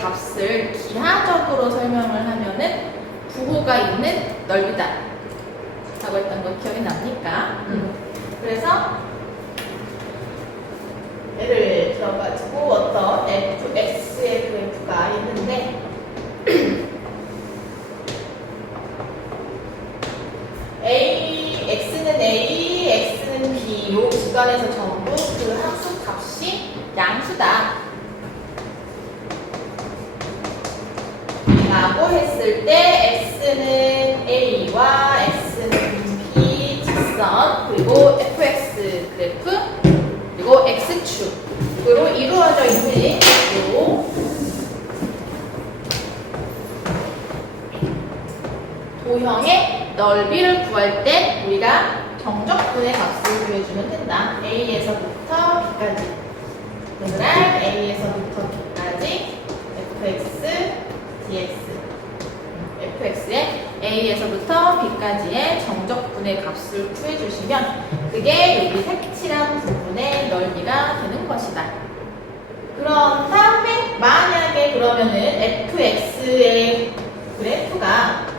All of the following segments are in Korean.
값을 기하적으로 설명을 하면은 부호가 있는 넓이다 라고 했던 거 기억이 납니까? 그래서 예를 들어가지고 어떤 fx의 그래프가 있는데 x는 a, x는 b 이 구간에서 전부 그 함수 값이 양수다 라고 했을 때 x는 a와 x는 b 직선 그리고 fx 그래프 그리고 x축으로 이루어져 있는 이 도형의 넓이를 구할 때 우리가 정적분의 값을 구해주면 된다. a에서부터 b까지 동그란 a에서부터 b까지 fx dx fx의 a에서부터 b까지의 정적분의 값을 구해주시면 그게 여기 색칠한 부분의 넓이가 되는 것이다. 그런 다음에 만약에 그러면은 fx의 그래프가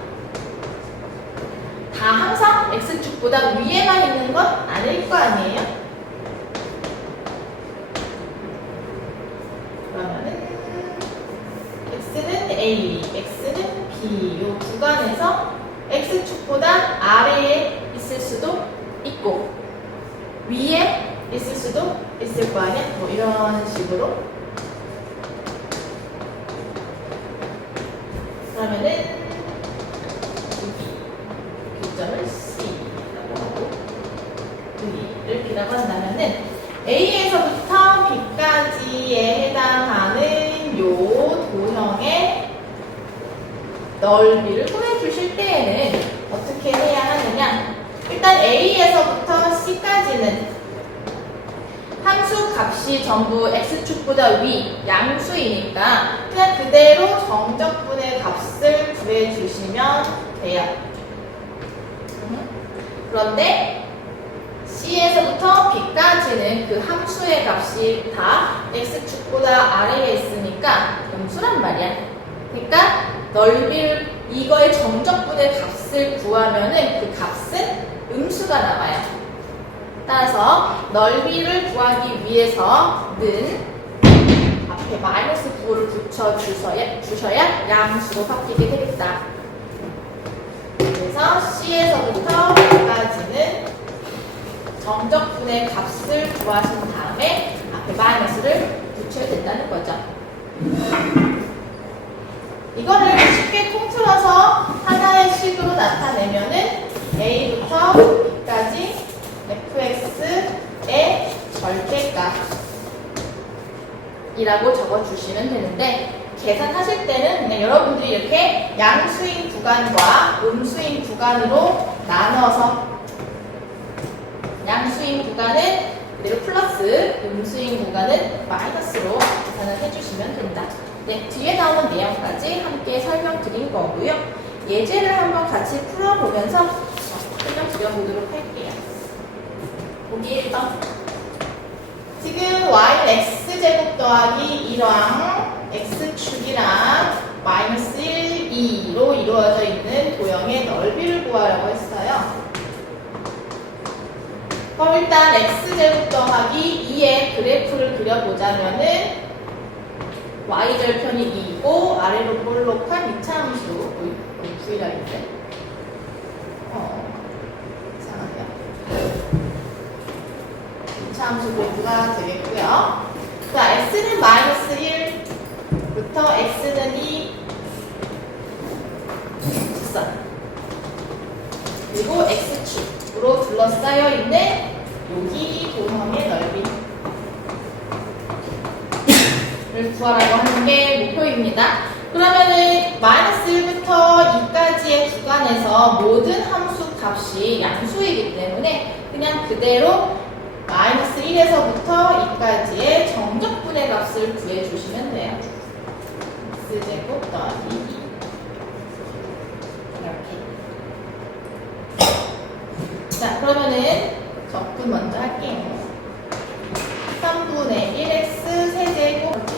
다 항상 x축보다 위에만 있는 건 아닐 거 아니에요? 그러면은 x는 a, x는 b 이 구간에서 x축보다 아래에 있을 수도 있고 위에 있을 수도 있을 거 아니야? 뭐 이런 식으로 그러면은 교점을 C라고 하고 여기를 B라고 한다면은 A에서부터 B까지에 해당하는 요 도형의 넓이를 구해주실 때에는 어떻게 해야 하느냐? 일단 A에서부터 C까지는 함수 값이 전부 x축보다 위, 양수이니까 그냥 그대로 정적분의 값을 구해주시면 돼요. 그런데 C에서부터 B까지는 그 함수의 값이 다 x축보다 아래에 있으니까 음수란 말이야. 그러니까 넓이를 이거의 정적분의 값을 구하면은 그 값은 음수가 나와요. 따라서 넓이를 구하기 위해서는 앞에 마이너스 부호를 붙여주셔야 양수로 바뀌게 되겠다. 그래서 C에서부터 B까지는 정적분의 값을 구하신 다음에 앞에 마이너스를 붙여야 된다는 거죠. 이거를 쉽게 통틀어서 하나의 식으로 나타내면은 A부터 B까지 fx의 절대값이라고 적어주시면 되는데 계산하실 때는 그냥 여러분들이 이렇게 양수인 구간과 음수인 구간으로 나눠서 양수인 구간은 그대로 플러스 음수인 구간은 마이너스로 계산을 해주시면 된다. 네, 뒤에 나오는 내용까지 함께 설명드린 거고요. 예제를 한번 같이 풀어보면서 설명드려보도록 할게요. 보기 1번. 지금 y는 x제곱 더하기 1왕 x축이랑 마이너스 1, 2로 이루어져 있는 도형의 넓이를 구하라고 했어요. 그럼 일단 x제곱 더하기 2의 그래프를 그려보자면은 y절편이 2고 아래로 볼록한 이차함수 V라인데 이상하네요. 이차함수 그래프가 되겠고요. 자, x는 마이너스 1부터 x는 2 직선 그리고 x축으로 둘러싸여 있는 여기 도형의 넓이를 구하라고 하는 게 목표입니다. 그러면은 마이너스 1부터 2까지의 구간에서 모든 함수 값이 양수이기 때문에 그냥 그대로 마이너스 1에서부터 2까지의 정적분의 값을 구해주시면 돼요. x제곱 더하기 2 이렇게. 자, 그러면은 적분 먼저 할게요. 3분의 1x 세제곱 2x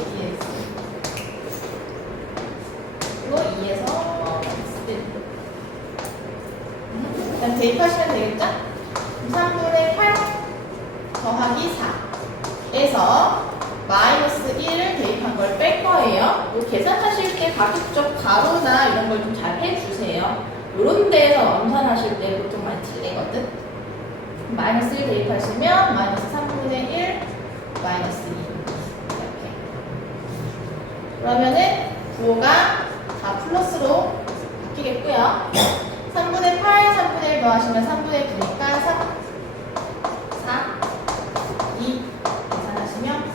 대입하시면 되겠죠? 3분의 8 더하기 4에서 마이너스 1을 대입한 걸 뺄 거예요. 뭐 계산하실 때 가급적 가로나 이런 걸 좀 잘 해주세요. 이런 데에서 엄선하실 때 보통 많이 틀리거든. 마이너스 1 대입하시면 마이너스 3분의 1 마이너스 2 이렇게. 그러면은 부호가 다 플러스로 바뀌겠고요. 3분의 8, 3분의 1 더하시면 3분의 9니까 3, 4, 2 계산하시면 9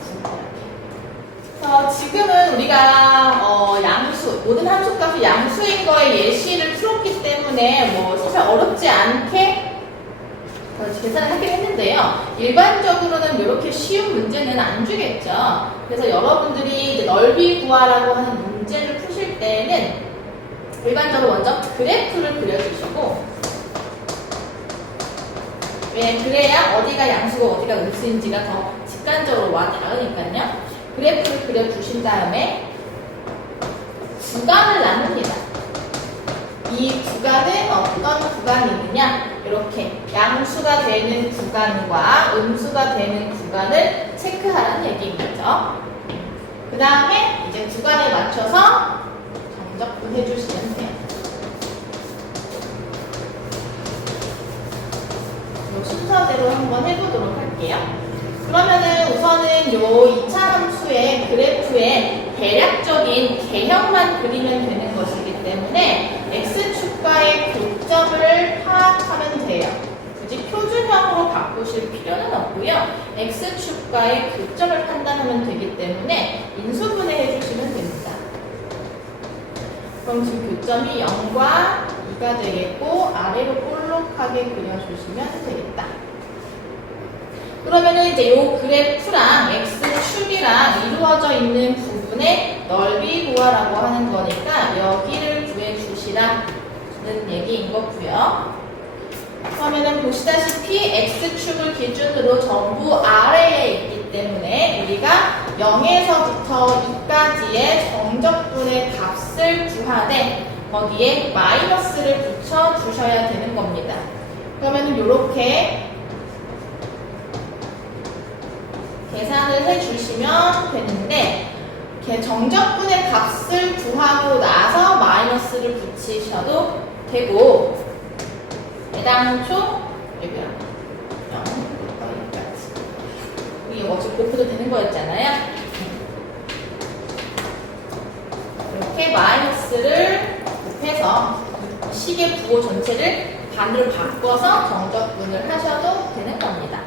이렇게. 지금은 우리가 양수, 모든 함수값이 양수인 거에 예시를 풀었기 때문에 뭐 사실 어렵지 않게 계산을 하긴 했는데요. 일반적으로는 이렇게 쉬운 문제는 안 주겠죠. 그래서 여러분들이 이제 넓이 구하라고 하는 문제를 푸실 때는 일반적으로 먼저 그래프를 그려주시고, 왜 그래야 어디가 양수고 어디가 음수인지가 더 직관적으로 와닿으니까요. 그래프를 그려주신 다음에 구간을 나눕니다. 이 구간은 어떤 구간이느냐, 이렇게 양수가 되는 구간과 음수가 되는 구간을 체크하라는 얘기인 거죠. 그 다음에 이제 구간에 맞춰서 정적분 해주시면 돼요. 이 순서대로 한번 해보도록 할게요. 그러면은 우선은 요 2차 함수의 그래프의 대략적인 개형만 그리면 되는 것이기 때문에 x축과의 교점을 파악하면 돼요. 굳이 표준형으로 바꾸실 필요는 없고요. x축과의 교점을 판단하면 되기 때문에 인수분해 해주시면 됩니다. 그럼 지금 교점이 0과 2가 되겠고 아래로 볼록하게 그려주시면 되겠다. 그러면은 이제 요 그래프랑 x축이랑 이루어져 있는 부분의 넓이 구하라고 하는 거니까 여기를 구해주시라는 얘기인 거고요. 그러면은 보시다시피 x축을 기준으로 전부 아래에 있기 때문에 우리가 0에서부터 2까지의 정적분의 값을 구하되 거기에 마이너스를 붙여 주셔야 되는 겁니다. 그러면은 요렇게 계산을 해주시면 되는데, 정적분의 값을 구하고 나서 마이너스를 붙이셔도 되고, 애당초 여기요 0부터 1까지 이게 어차피 곱해도 되는 거였잖아요. 이렇게 마이너스를 곱해서 식의 부호 전체를 반으로 바꿔서 정적분을 하셔도 되는 겁니다.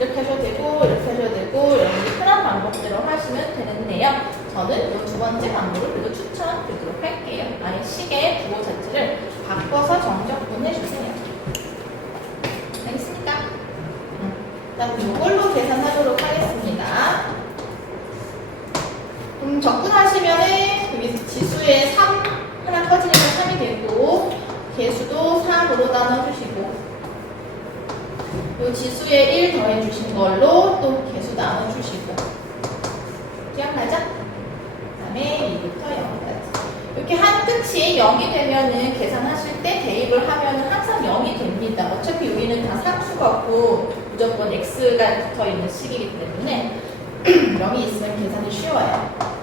이렇게 하셔도 되고, 이렇게 하셔도 되고, 이렇게 편한 방법대로 하시면 되는데요. 저는 이 두 번째 방법을 그래도 추천드리도록 할게요. 아예 식의 부호 자체를 바꿔서 정적분 해주세요. 알겠습니까? 그다음 이걸로 계산하도록 하겠습니다. 적분하시면은 여기 지수에 3 하나 커지니까 3이 되고, 개수도 3으로 나눠주시고, 이 지수에 1 더해주신 걸로 또 개수 나눠주시고, 기억나죠? 그 다음에 2부터 0까지. 이렇게 한 끝이 0이 되면은 계산하실 때 대입을 하면은 항상 0이 됩니다. 어차피 여기는 다 상수가 없고 무조건 x가 붙어 있는 식이기 때문에 0이 있으면 계산이 쉬워요.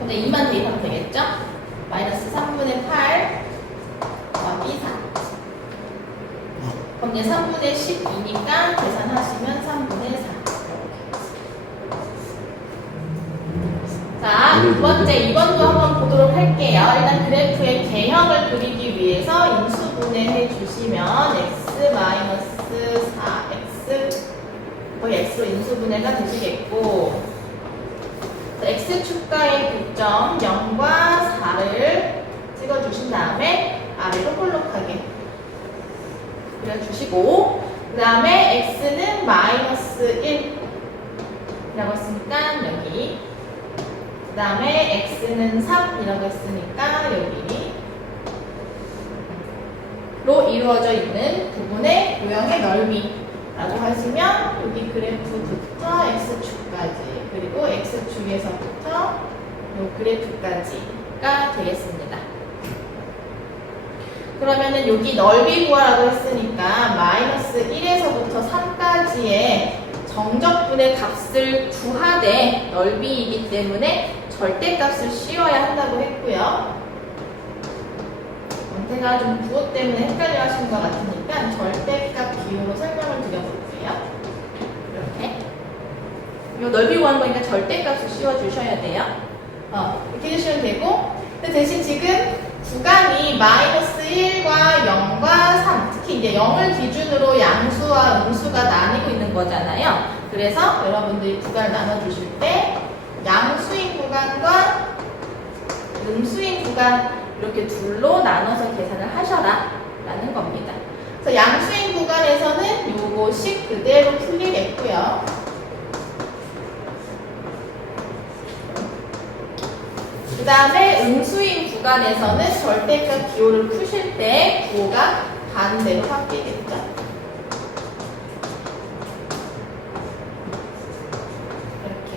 근데 2만 대입하면 되겠죠? 마이너스 3분의 8 더하기 4. 그럼 이제 3분의 12니까 계산하시면 3분의 4. 자, 두 번째 2번도 한번 보도록 할게요. 일단 그래프의 개형을 그리기 위해서 인수분해해 주시면 x 마이너스 4x 거의 x로 인수분해가 되시겠고, x축과의 교점 0과 4를 찍어주신 다음에 아래로 볼록하게 그려주시고, 그 다음에 x는 마이너스 1이라고 했으니까 여기, 그 다음에 x는 3이라고 했으니까 여기로 이루어져 있는 부분의 모형의 넓이라고 하시면 여기 그래프부터 x축까지, 그리고 x축에서부터 이 그래프까지가 되겠습니다. 그러면은 여기 넓이 구하라고 했으니까 마이너스 1에서부터 3까지의 정적분의 값을 구하되 넓이이기 때문에 절대값을 씌워야 한다고 했고요. 제가 좀 부호 때문에 헷갈려 하신 것 같으니까 절대값 비율로 설명을 드려볼게요. 이렇게. 이 넓이 구하는 거니까 절대값을 씌워주셔야 돼요. 이렇게 해주시면 되고, 근데 대신 지금 구간이 마이너스 1과 0과 3, 특히 이제 0을 기준으로 양수와 음수가 나뉘고 있는 거잖아요. 그래서 여러분들이 구간을 나눠주실 때 양수인 구간과 음수인 구간 이렇게 둘로 나눠서 계산을 하셔라 라는 겁니다. 그래서 양수인 구간에서는 요것이 그대로 풀리겠고요. 그 다음에 음수인 구간에서는 절대값 기호를 푸실 때 부호가 반대로 바뀌겠죠. 이렇게.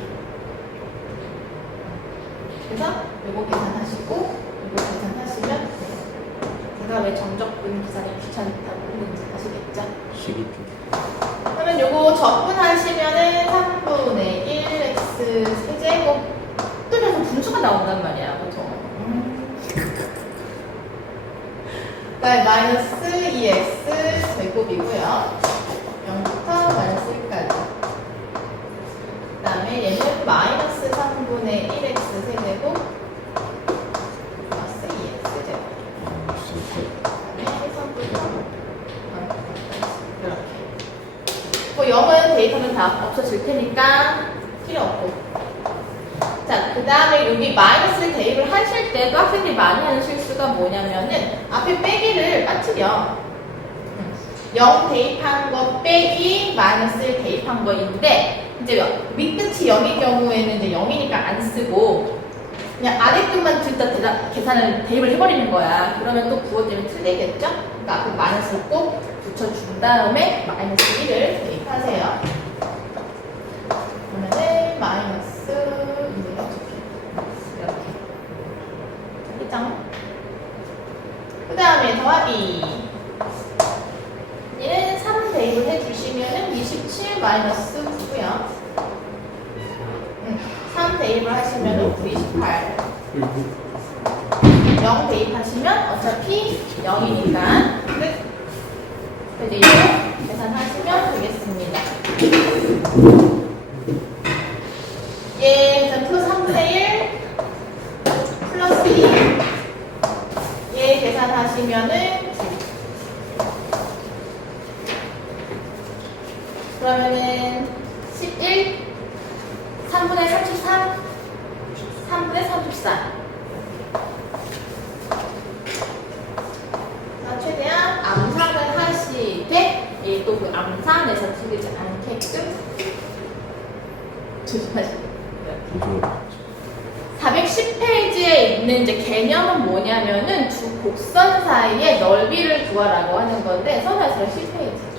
그래서 요거 계산하시고 요거 계산하시면 돼요. 제가 왜 정적분 계산이 귀찮다고 했는지 아시겠죠? 식이 좀. 그러면 요거 적분하시면은 3분의 1x 세제곱 계속 분수가 나온단 말이야, 보통. 그다음에 마이너스 2x 제곱이고요. 0부터 마이너스 1까지. 그다음에 얘는 마이너스 3분의 1x 세제곱 플러스 2x 제곱. 그다음에 3부터 이렇게. 뭐 0은 데이터는 다 없어질 테니까 필요 없고. 자, 그 다음에 여기 마이너스를 대입을 하실 때도 학생들이 많이 하는 실수가 뭐냐면은 앞에 빼기를 빠뜨려. 0 대입한 거 빼기 마이너스를 대입한 거인데 이제 밑끝이 0일 경우에는 이제 0이니까 안 쓰고 그냥 아래 끝만 둘 다 계산을 대입을 해버리는 거야. 그러면 또 부호 때문에 틀리겠죠? 그러니까 앞에 마이너스를 꼭 붙여준 다음에 마이너스 1을 대입하세요. 그러면은 마이너스 그 다음에 더하기 얘는 3 대입을 해주시면은 27 마이너스 9고요 3 대입을 하시면은 98 0 대입하시면 어차피 0이니까 끝. 이제 이거 계산하시면 되겠습니다. 예, 그래서 플러스 3분의 1 플러스 2 얘 계산하시면은 그러면은 11 3분의 33 3분의 34 최대한 암산을 하시되 또 그 암산에서 틀리지 않게끔 조심하시고 410페이지에 있는 이제 개념은 뭐냐면은 두 곡선 사이의 넓이를 구하라고 하는 건데 선생님 10페이지.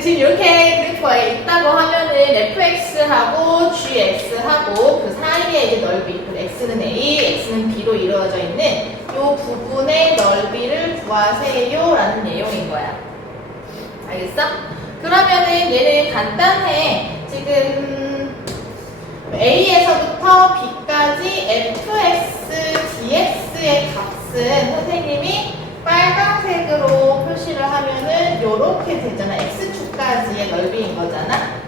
지금 이렇게 그래프가 있다고 하면은 fx하고 gx하고 그 사이의 이제 넓이, x는 a, x는 b로 이루어져 있는 이 부분의 넓이를 구하세요라는 내용인 거야. 알겠어? 그러면은 얘는 간단해. 지금 A에서부터 B까지 fx, dx의 값은 선생님이 빨간색으로 표시를 하면은 요렇게 되잖아. x축까지의 넓이인 거잖아.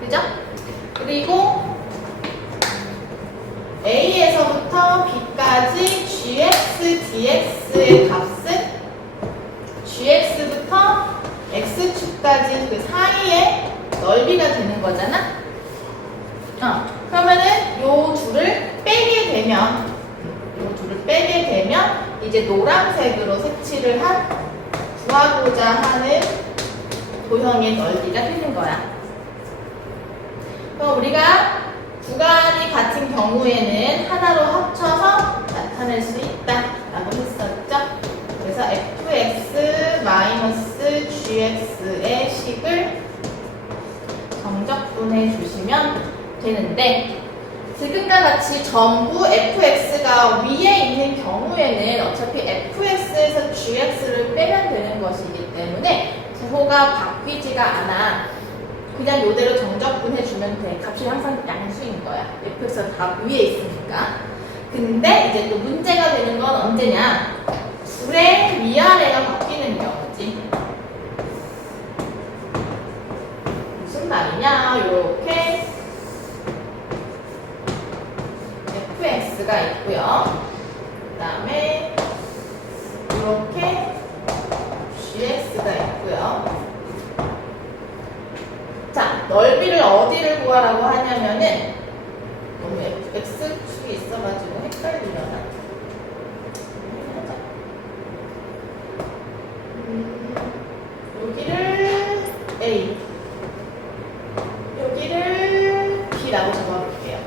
그죠? 그리고 A에서부터 B까지 gx, dx의 값은 gx부터 x축까지 그 사이에 넓이가 되는 거잖아. 그러면은 요 둘을 빼게 되면 이제 노란색으로 색칠을 한 구하고자 하는 도형의 넓이가 되는 거야. 그럼 우리가 구간이 같은 경우에는 하나로 합쳐서 나타낼 수 있다라고 했었죠. 그래서 fx-gx의 식을 정적분해 주시면 되는데 지금과 같이 전부 fx가 위에 있는 경우에는 어차피 fx에서 gx를 빼면 되는 것이기 때문에 제호가 바뀌지가 않아. 그냥 이대로 정적분해주면 돼. 값이 항상 양수인 거야. fx가 다 위에 있으니까. 근데 이제 또 문제가 되는 건 언제냐? 둘의 위아래가 바뀌는 경우지. 무슨 말이냐? 요렇게 fx가 있고요. 그 다음에 이렇게 gx가 있고요. 자, 넓이를 어디를 구하라고 하냐면은 너무 x축이 있어가지고 헷갈리려나? 여기를 a, 여기를 b라고 적어볼게요.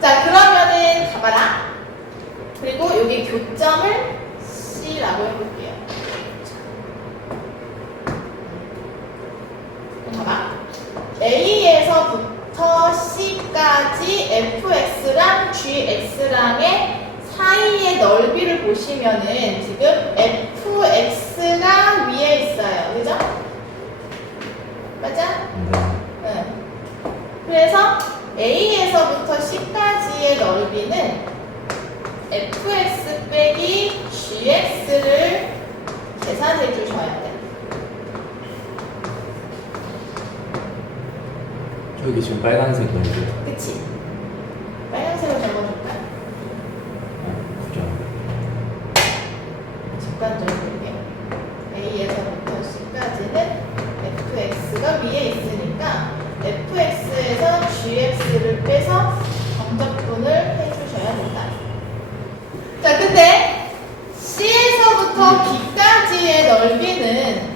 자, 그러면은 가봐라. 그리고 여기 교점을 C라고 해볼게요. 봐봐. A에서부터 C까지 fx랑 gx랑의 사이의 넓이를 보시면은 지금 fx가 위에 있어요. 그죠? 맞아? 네. 그래서 A에서부터 C까지의 넓이는 fx 빼기 gx를 계산해 주셔야 돼. 저기 지금 빨간색 넓이. 그치? 빨간색으로 적어줄까요? 그죠. 직관적으로 볼게요. A에서부터 C까지는 fx가 위에 있으니까 fx에서 gx를 빼서 정적분을 해주셔야 된다. 자, 근데 C에서부터 B까지의 넓이는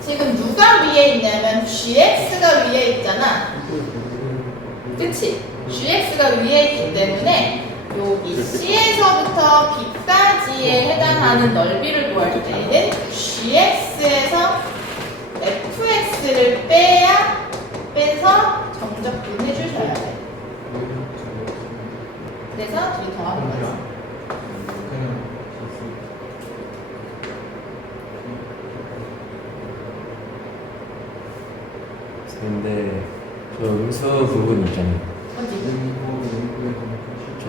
지금 누가 위에 있냐면 gx가 위에 있잖아. 그치? gx가 위에 있기 때문에 여기 C에서부터 B까지에 해당하는 넓이를 구할 때는 gx에서 fx를 빼서 정적분 해주셔야 돼. 그래서 둘이 더하는 거지. 근데 저 음수 부분 있잖아요. 어디? 저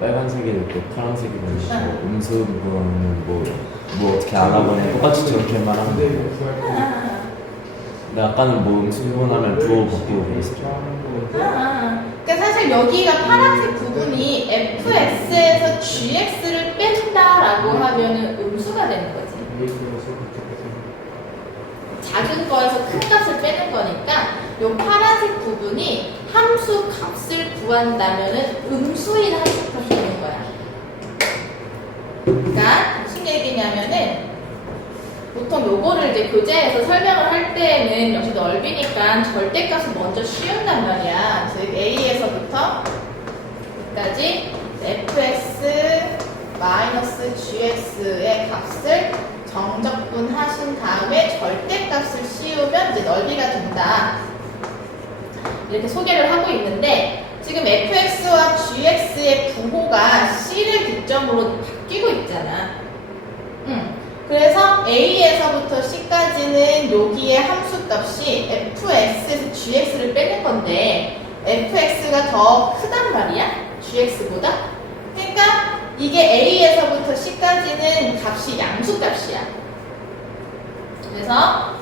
빨간색이 있고 파란색이 있고 응. 음수 부분은 뭐 어떻게 알아보냐 똑같이 저렇게만 하면 돼요. 근데 아까는 뭐 음수 부분 하면 부호 바뀌고 그랬었죠. 그러니까 사실 여기가 파란색 부분이 fx에서 gx를 뺀다라고 하면은 음수가 되는 거지. 작은 거에서 큰 값을 빼는 거니까 요 파란색 부분이 함수 값을 구한다면은 음수인 함수 값이 되는 거야. 그러니까 무슨 얘기냐면은 보통 요거를 이제 교재에서 설명을 할 때에는 역시 넓이니까 절대값을 먼저 씌운단 말이야. 즉 A에서부터 여기까지 fx 마이너스 gx의 값을 정적분 하신 다음에 절대값을 씌우면 이제 넓이가 된다. 이렇게 소개를 하고 있는데 지금 fx와 gx의 부호가 c를 기점으로 바뀌고 있잖아. 그래서 A에서부터 C까지는 여기에 함수값이 fx에서 gx를 빼는 건데 fx가 더 크단 말이야? gx보다? 그러니까 이게 A에서부터 C까지는 값이 양수값이야. 그래서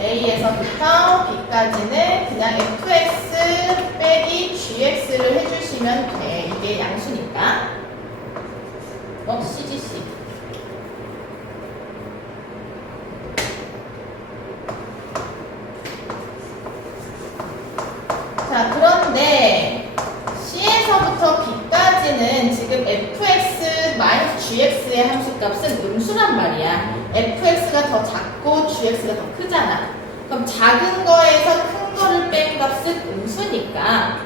A에서부터 B까지는 그냥 fx 빼기 gx를 해주시면 돼. 이게 양수니까. CGC. 자, 그런데 C에서부터 B까지는 지금 fx-gx의 함수값은 음수란 말이야. fx가 더 작고 gx가 더 크잖아. 그럼 작은 거에서 큰 거를 뺀 값은 음수니까.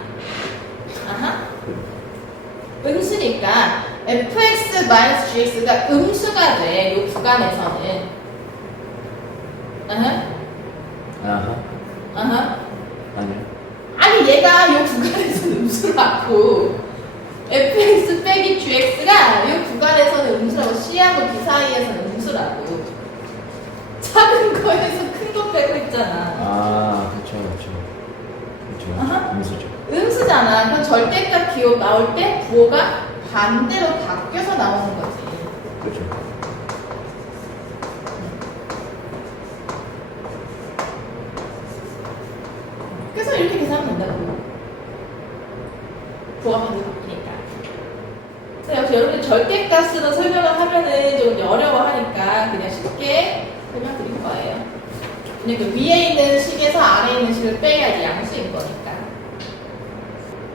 음수니까 fx-gx가 음수가 돼. 이 구간에서는. 아하. 아니요. 아니 얘가 이 구간에서는 음수라고 fx 빼기 gx가 이 구간에서는 음수라고 C하고 B 사이에서는 음수라고 작은 거에서 큰 거 빼고 있잖아. 아, 그쵸. 아하. 음수죠. 음수잖아. 그럼 절대값 기호 나올 때 부호가 반대로 바뀌어서 나오는 거지. 그쵸. 그래서 이렇게 계산하면 된다고. 부호가 반대로 바뀌니까. 그래서 역시 여러분들 절대값으로 설명을 하면은 좀 어려워하니까 그냥 쉽게 설명드린 거예요. 그냥 그 위에 있는 식에서 아래에 있는 식을 빼야지 양수인 거니까.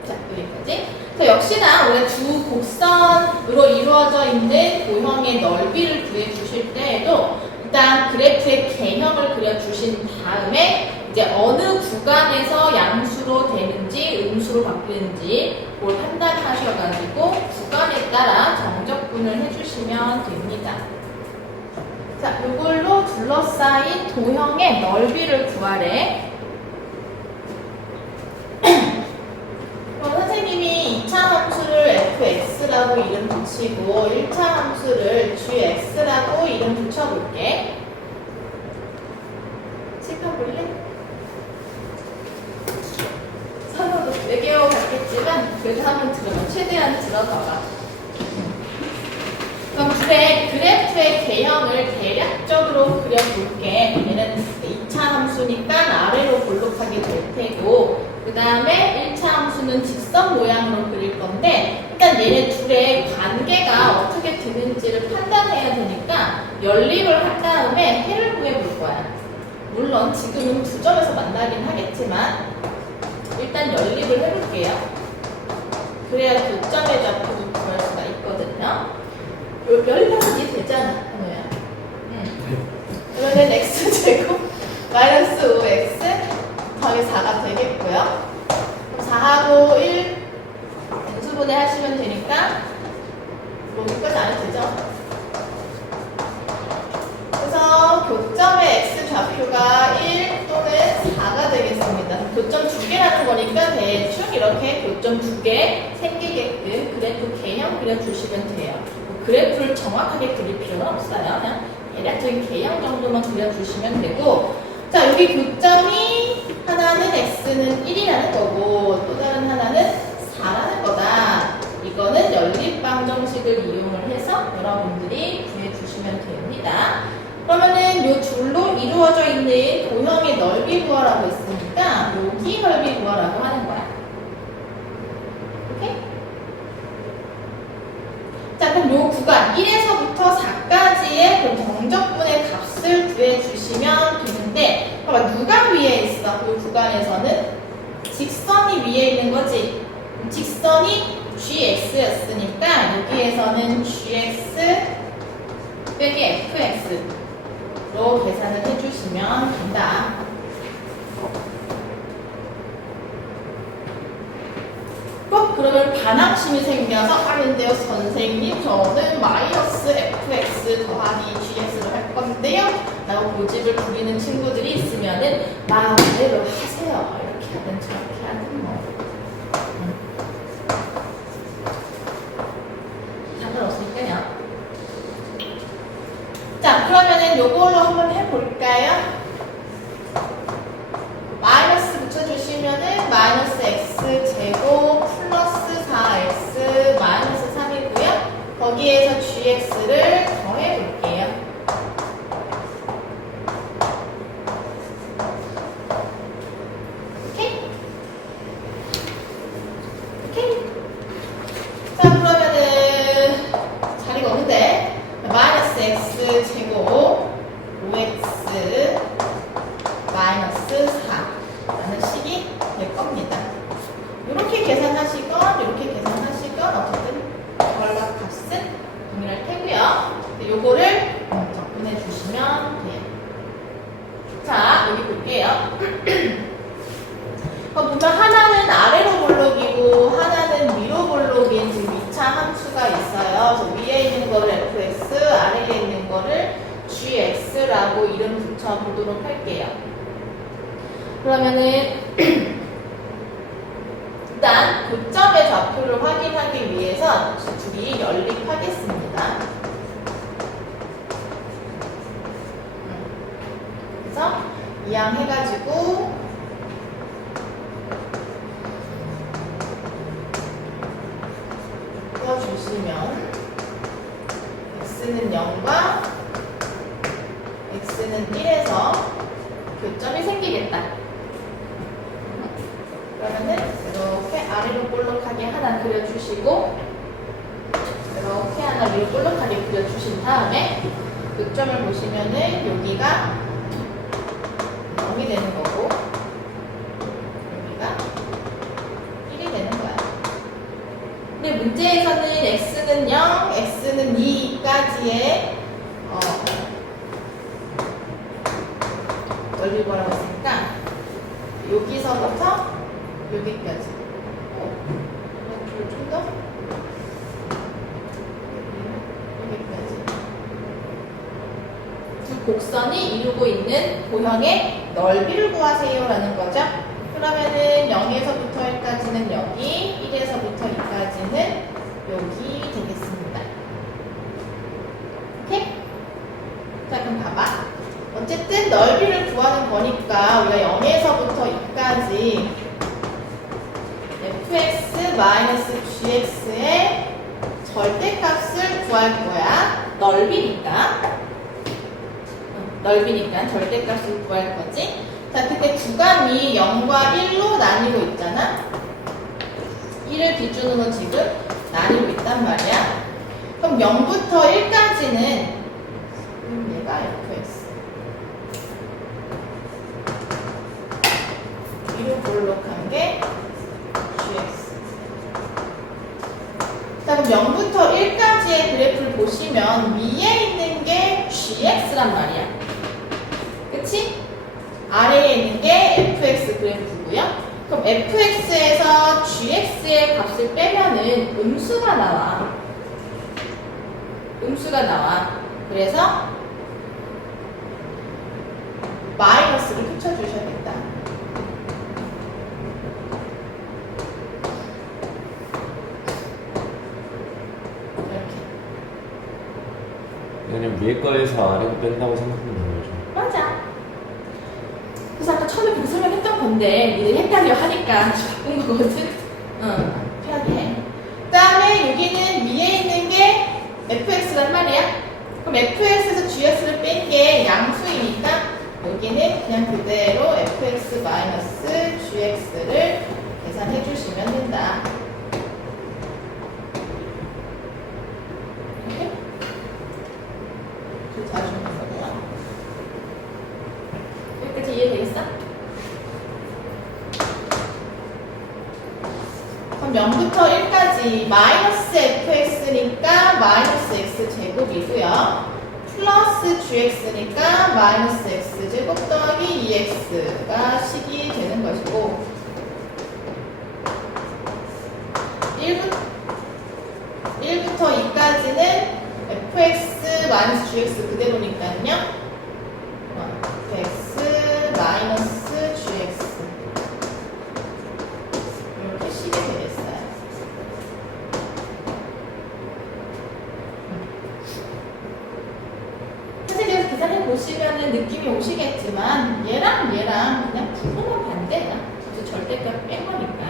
자, 여기까지. 자, 역시나 우리가 두 곡선으로 이루어져 있는 도형의 넓이를 구해주실 때에도 일단 그래프의 개형을 그려주신 다음에 이제 어느 구간에서 양수로 되는지 음수로 바뀌는지 그걸 판단하셔가지고 구간에 따라 정적분을 해주시면 됩니다. 자, 이걸로 둘러싸인 도형의 넓이를 구하래. 그럼 선생님이 2차 함수를 fx라고 이름 붙이고 1차 함수를 gx라고 이름 붙여볼게. 칠펴볼래? 선호도 외계어 같겠지만 그래도 한번 들어봐. 최대한 들어봐봐. 그럼 그래프의 개형을 대략적으로 그려볼게. 얘는 2차 함수니까 아래로 볼록하게 될 테고 그 다음에 1차 함수는 직선 모양으로 그릴 건데 일단 얘네 둘의 관계가 어떻게 되는지를 판단해야 되니까 연립을 한 다음에 해를 구해볼 거야. 물론 지금은 두 점에서 만나긴 하겠지만 일단 연립을 해볼게요. 그래야 교점의 좌표를 구할 수가 있거든요. 연립하면 이해 되잖아, 현우야. 그러면 x제곱 마이너스 5x 더하기 4가 되겠고요. 그럼 4하고 1 인수분해 하시면 되니까 여기까지 안 해도 되죠? 그래서 교점의 x 좌표가 1 또는 4가 되겠습니다. 교점 두 개라는 거니까 대충 이렇게 교점 두 개 생기게끔 그래프 개형 그려주시면 돼요. 그래프를 정확하게 그릴 필요는 없어요. 그냥 대략적인 개형 정도만 그려주시면 되고 자, 여기 교점이 하나는 x는 1이라는 거고 또 다른 하나는 4라는 거다. 이거는 연립방정식을 이용을 해서 여러분들이 구해주시면 됩니다. 그러면은 이 줄로 이루어져 있는 도형의 넓이 구하라고 했으니까 여기 넓이 구하라고 하는 거야. 오케이? 자, 그럼 요 구간 1에서부터 4까지의 그 정적분의 값을 구해주시면 되는데 봐봐, 누가 위에 있어? 요 구간에서는 직선이 위에 있는 거지. 직선이 gx였으니까 여기에서는 gx 빼기 fx로 계산을 해주시면 된다. 그러면 반항심이 생겨서 하는데요, 선생님 저는 마이너스 fx 더하기 gx를 할 건데요 라고 고집을 부리는 친구들이 있으면은 마음대로 하세요. 이렇게 하든 저렇게 하든 뭐 상관없으니까요. 자, 그러면은 요걸로 한번 해볼까요? 마이너스 붙여주시면은 마이너스 x 제곱 플러스 4x 마이너스 3이고요. 거기에서 gx를 더해볼게요. 오케이? 오케이? 자, 그러면은 자리가 없는데 마이너스 x 제곱 5x 마이너스 4라는 식이 될 겁니다. 이렇게 계산하시건 이렇게 계산하시건 어쨌든 결과 값은 동일할 테고요. 요거를 적분해 주시면 돼요. 자, 여기 볼게요. 보면 하나는 아래로 볼록이고 하나는 위로 볼록인 지금 2차 함수가 있어요. 그래서 위에 있는 거를 fx, 아래에 있는 거를 gx라고 이름 붙여보도록 할게요. 그러면은 일단 교점의 좌표를 확인하기 위해서 둘이 연립하겠습니다. 그래서 이항해가지고 주시면 x는 0과 x는 1에서 교점이 생기겠다. 그러면은 이렇게 아래로 볼록하게 하나 그려주시고 이렇게 하나 위로 볼록하게 그려주신 다음에 교점을 보시면은 여기가 0이 되는 거고 여기가 1이 되는 거야. 근데 문제에서는 x는 0, x는 2까지의 넓이 뭐라고 했으니까 여기서부터 여기까지 좀 더 여기까지 두 곡선이 이루고 있는 도형의 넓이를 구하세요 라는 거죠. 그러면은 0에서부터 1까지는 여기, 1에서부터 2까지는 여기 되겠습니다. 오케이? 자, 그럼 봐봐. 어쨌든 넓이를 구하는 거니까 우리가 0에서부터 2까지 fx-gx의 절대값을 구할 거야. 넓이니까 절대값을 구할 거지. 자, 그때 구간이 0과 1로 나뉘고 있잖아. 1을 기준으로 지금 나뉘고 있단 말이야. 그럼 0부터 1까지는 얘가 fx 위로 볼록한 게 gx. 자, 그럼 0부터 1까지의 그래프를 보시면 위에 있는 게 gx란 말이야. 그치? 아래에 있는 게 fx 그래프고요. 그럼 fx에서 gx의 값을 빼면은 음수가 나와. 그래서 마이너스를 붙여주셔야겠다. 이렇게. 그냥 위에 거에서 아래 거 뺀다고 생각하면 되는 거죠. 맞아. 그래서 아까 처음에 그렇게 설명했던 건데 니들 헷갈려 하니까 바꾼 거거든. 편하게 해. 그 다음에 여기는 위에 있는 게 fx란 말이야. 그럼 fx에서 gx를 뺀 게 양수이니까 여기는 그냥 그대로 fx-gx를 계산해 주시면 된다. 이렇게? 그 자주는 거구나. 여기까지 이해되겠어? 그럼 0부터 1까지 마이너스 fx니까 마이너스 x제곱이고요. 플러스 gx니까 마이너스 x제곱 더하기 2x가 식이 되는 것이고 1부터 2까지는 fx 마이너스 gx 그대로니까요. fx 마이너스 gx 이렇게 식이 되겠어요. 선생님께서 계산해 보시면은 느낌이 오시겠지만 얘랑 그냥 부분은 반대야. 그래서 절대값 뺀 거니까.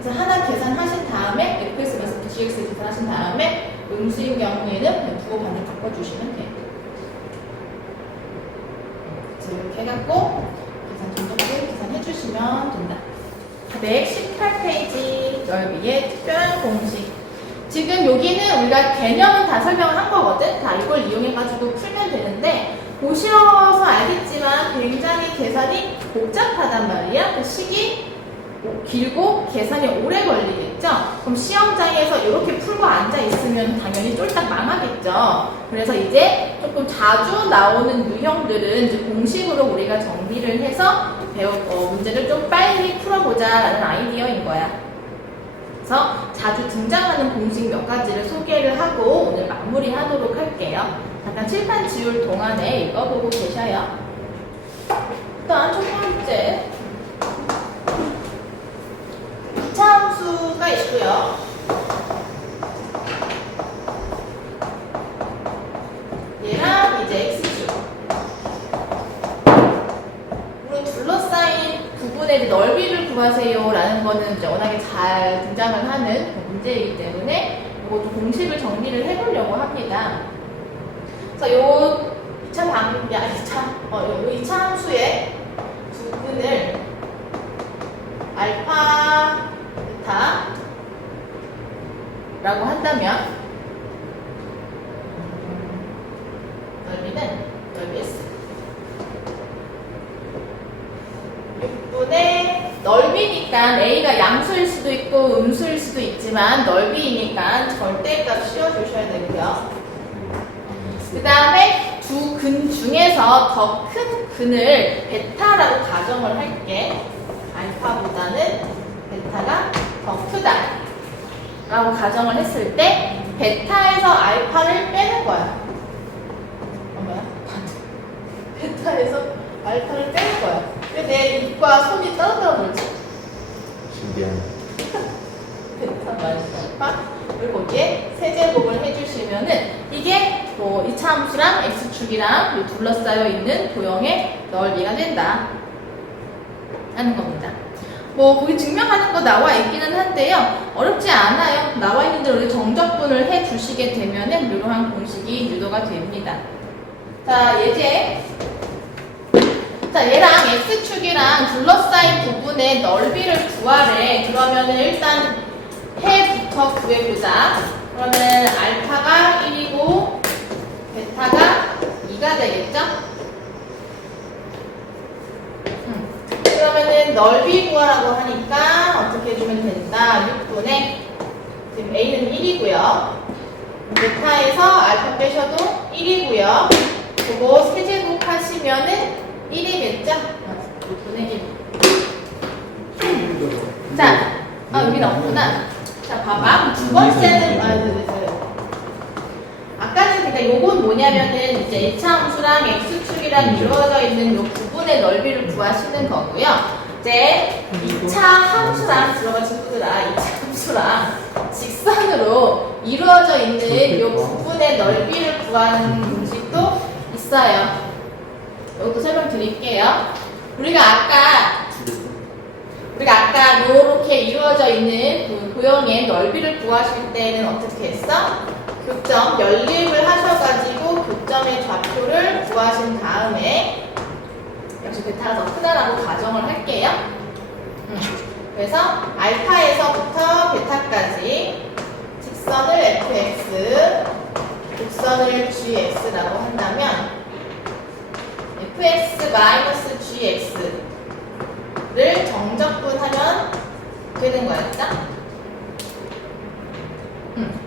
그래서 하나 계산하신 다음에 fx 마이너스 gx 계산하신 다음에 음수인 경우에는 그냥 부호 반대 바꿔주시면 돼요. 이렇게 해갖고 계산 정도를 계산해 주시면 된다. 118페이지 넓이의 특별한 공식. 지금 여기는 우리가 개념은 다 설명을 한 거거든. 다 이걸 이용해가지고 풀면 되는데 보셔서 알겠지만 굉장히 계산이 복잡하단 말이야. 그 식이 길고 계산이 오래 걸리겠죠? 그럼 시험장에서 이렇게 풀고 앉아있으면 당연히 쫄딱 망하겠죠? 그래서 이제 조금 자주 나오는 유형들은 이제 공식으로 우리가 정리를 해서 문제를 좀 빨리 풀어보자 라는 아이디어인 거야. 그래서 자주 등장하는 공식 몇 가지를 소개를 하고 오늘 마무리하도록 할게요. 잠깐 칠판 지울 동안에 읽어보고 계셔요. 일단 첫 번째. 자, 넓이를 구하세요 라는 거는 이제 워낙에 잘 등장을 하는 문제이기 때문에 이것도 공식을 정리를 해보려고 합니다. 그래서 요 2차 함수의 두 근을 알파, 베타 라고 한다면 넓이는 넓이 S 6분의 넓이니까 A가 양수일 수도 있고 음수일 수도 있지만 넓이니까 절대값 씌워주셔야 되고요. 그 다음에 두 근 중에서 더 큰 근을 베타라고 가정을 할게. 알파보다는 베타가 더 크다 라고 가정을 했을 때 베타에서 알파를 빼는 거야. 뭐야? 베타에서 알파를 빼는 거야. 근데 내 입과 손이 따로따로 놀지? 신기하네. 베타 마이너스 알파 그리고 거기에 세제곱을 해주시면은 이게 뭐 2차 함수랑 x축이랑 둘러싸여 있는 도형의 넓이가 된다 하는 겁니다. 뭐 거기 증명하는 거 나와 있기는 한데요, 어렵지 않아요. 나와 있는 대로 정적분을 해주시게 되면은 이러한 공식이 유도가 됩니다. 자, 얘랑 x축이랑 둘러싸인 부분의 넓이를 구하래. 그러면은 일단 해부터 구해보자. 그러면 알파가 1이고 베타가 2가 되겠죠? 그러면은 넓이 구하라고 하니까 어떻게 해주면 된다? 6분의 지금 A는 1이고요. 베타에서 알파 빼셔도 1이고요. 그거 세제곱 하시면은 1이겠죠? 6분의 1. 자, 여기는 없구나. 자, 봐봐. 두 번째는, 아까는 그러니까 요건 뭐냐면은 이제 2차 함수랑 x축이랑 이루어져 있는 요 부분의 넓이를 구하시는 거고요. 이제 2차 함수랑 들어가 친구들아, 2차 함수랑 직선으로 이루어져 있는 요 부분의 넓이를 구하는 공식도 있어요. 이것도 설명드릴게요. 우리가 아까 요렇게 이루어져 있는 그 도형의 넓이를 구하실 때는 어떻게 했어? 교점, 연립을 하셔가지고 교점의 좌표를 구하신 다음에 역시 베타가 더 크다라고 가정을 할게요. 그래서 알파에서부터 베타까지 직선을 fx, 곡선을 gx라고 한다면 fx-gx를 정적분하면 되는 거였죠?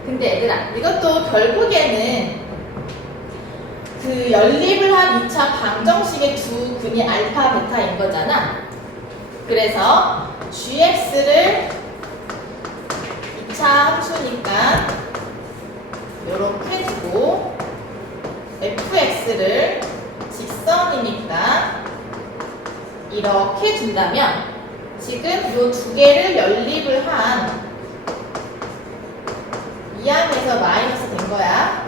근데 얘들아, 이것도 결국에는 그 연립을 한 2차 방정식의 두 근이 알파, 베타인 거잖아. 그래서 gx를 2차 함수니까 요렇게 두고 fx를 직선이니까 이렇게 준다면 지금 요 두 개를 연립을 한 이 안에서 마이너스 된 거야.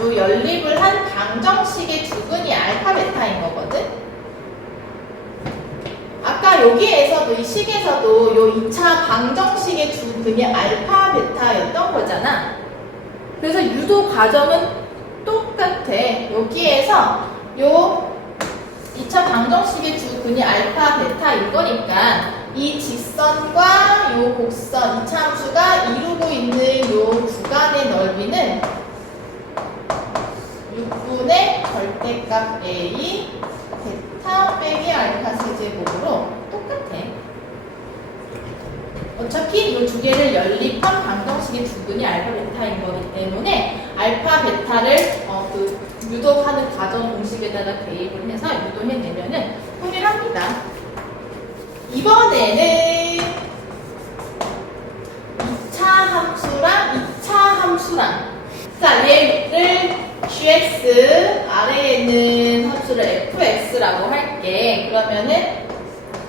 요 연립을 한 방정식의 두 근이 알파, 베타인 거거든. 아까 여기에서도 이 식에서도 요 2차 방정식의 두 근이 알파, 베타였던 거잖아. 그래서 유도 과정은 똑같아. 여기에서 요 2차 방정식의 두 근이 알파, 베타인 거니까 이 직선과 요 곡선, 2차 함수가 이루고 있는 요 구간의 넓이는 6분의 절대값 A 베타 빼기 알파 세제곱으로 똑같아. 어차피 이 두 개를 연립한 방정식의 두 근이 알파, 베타인 거기 때문에 알파, 베타를 유도하는 과정 공식에다가 대입을 해서 유도해내면은 통일합니다. 이번에는 2차 함수랑 자, 얘를 gx 아래에 있는 함수를 fx라고 할게. 그러면은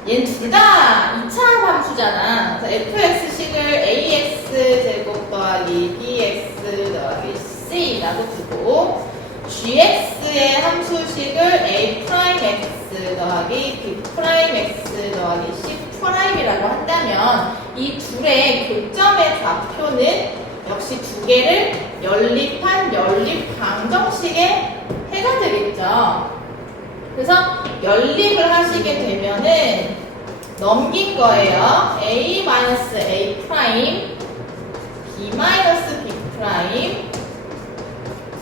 얘는 둘 다 2차 함수잖아. fx식을 ax 제곱 더하기 bx 더하기 c라고 두고 gx의 함수식을 a'(x) 더하기 B 프라임 X 더하기 C 프라임이라고 한다면 이 둘의 교점의 좌표는 역시 두 개를 연립한 연립 방정식의 해가 되겠죠. 그래서 연립을 하시게 되면은 넘긴 거예요. A-A 프라임, B-B 프라임,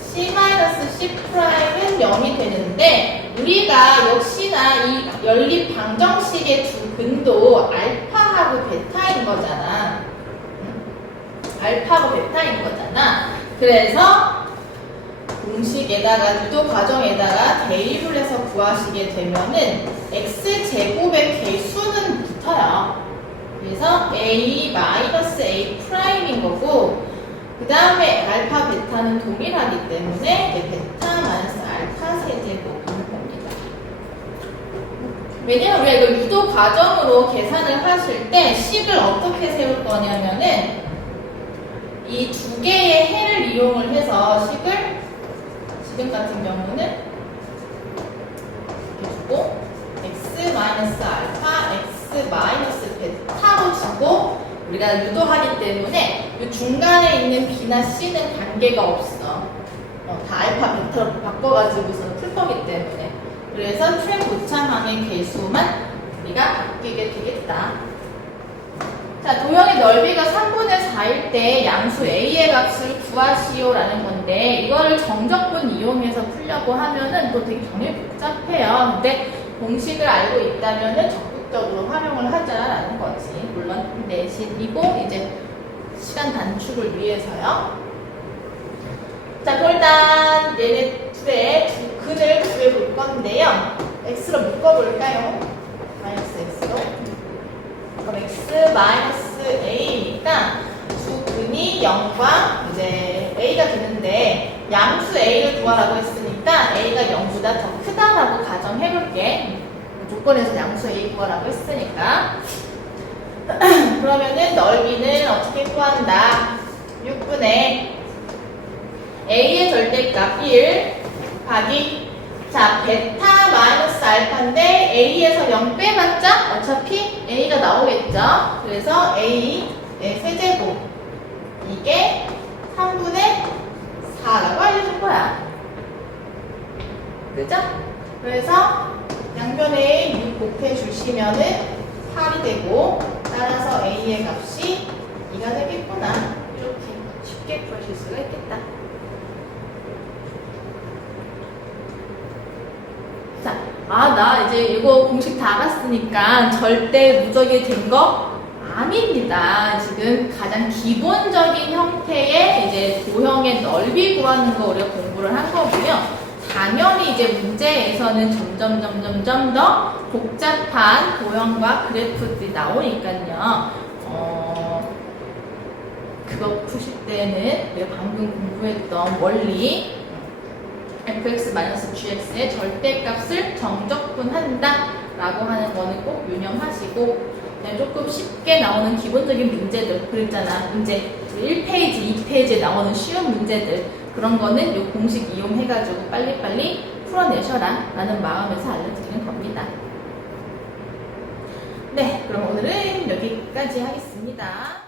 C-C 프라임은 0이 되는데 우리가 역시나 이 연립 방정식의 두 근도 알파하고 베타인 거잖아. 알파하고 베타인 거잖아. 그래서 공식에다가 유도 과정에다가 대입을 해서 구하시게 되면은 x제곱의 개수는 붙어요. 그래서 A-A 프라임인 거고 그 다음에 알파 베타는 동일하기 때문에 베타 마이너스 알파 세제곱인 겁니다. 왜냐면 우리가 이걸 유도 과정으로 계산을 하실 때 식을 어떻게 세울 거냐면은 이 두 개의 해를 이용을 해서 식을 지금 같은 경우는 이렇게 주고 x 마이너스 알파, x 마이너스 베타로 주고 우리가 유도하기 때문에 이 중간에 있는 b나 c는 관계가 없어. 다 알파, 베타로 바꿔가지고서 풀 거기 때문에. 그래서 최고차항의 개수만 우리가 바뀌게 되겠다. 자, 도형의 넓이가 3분의 4일 때 양수 a의 값을 구하시오라는 건데 이거를 정적분 이용해서 풀려고 하면은 또 되게 정말 복잡해요. 근데 공식을 알고 있다면은 적극적으로 활용을 하자라는 거지. 물론 내신이고 이제 시간 단축을 위해서요. 자, 그럼 일단 얘네 둘의 두 근을 구해볼 건데요. x로 묶어볼까요? 마이너스 x로. 그럼 x 마이너스 a니까 두 근이 0과 이제 a가 되는데 양수 a를 구하라고 했으니까 a가 0보다 더 크다라고 가정해볼게. 조건에서 양수 a 구하라고 했으니까. 그러면은 넓이는 어떻게 구한다? 6분의 a의 절대값 1 곱하기 자 베타 마이너스 알파인데 a에서 0 빼봤자 어차피 a가 나오겠죠. 그래서 a의 세제곱 이게 3분의 4라고 알려줄 거야. 그죠? 그래서 양변에 6 곱해 주시면은 8이 되고 따라서 a의 값이 2가 되겠구나. 이렇게 쉽게 풀어줄 수가 있겠다. 자, 나 이제 이거 공식 다 알았으니까 절대 무적이 된 거 아닙니다. 지금 가장 기본적인 형태의 이제 도형의 넓이 구하는 거 우리가 공부를 한 거고요. 당연히 이제 문제에서는 점점 더 복잡한 도형과 그래프들이 나오니까요. 그거 푸실 때는 우리가 방금 공부했던 원리 fx-gx의 절대값을 정적분한다 라고 하는 거는 꼭 유념하시고 그냥 조금 쉽게 나오는 기본적인 문제들 그랬잖아. 이제 1페이지, 2페이지에 나오는 쉬운 문제들 그런 거는 이 공식 이용해가지고 빨리빨리 풀어내셔라 라는 마음에서 알려드리는 겁니다. 네, 그럼 오늘은 여기까지 하겠습니다.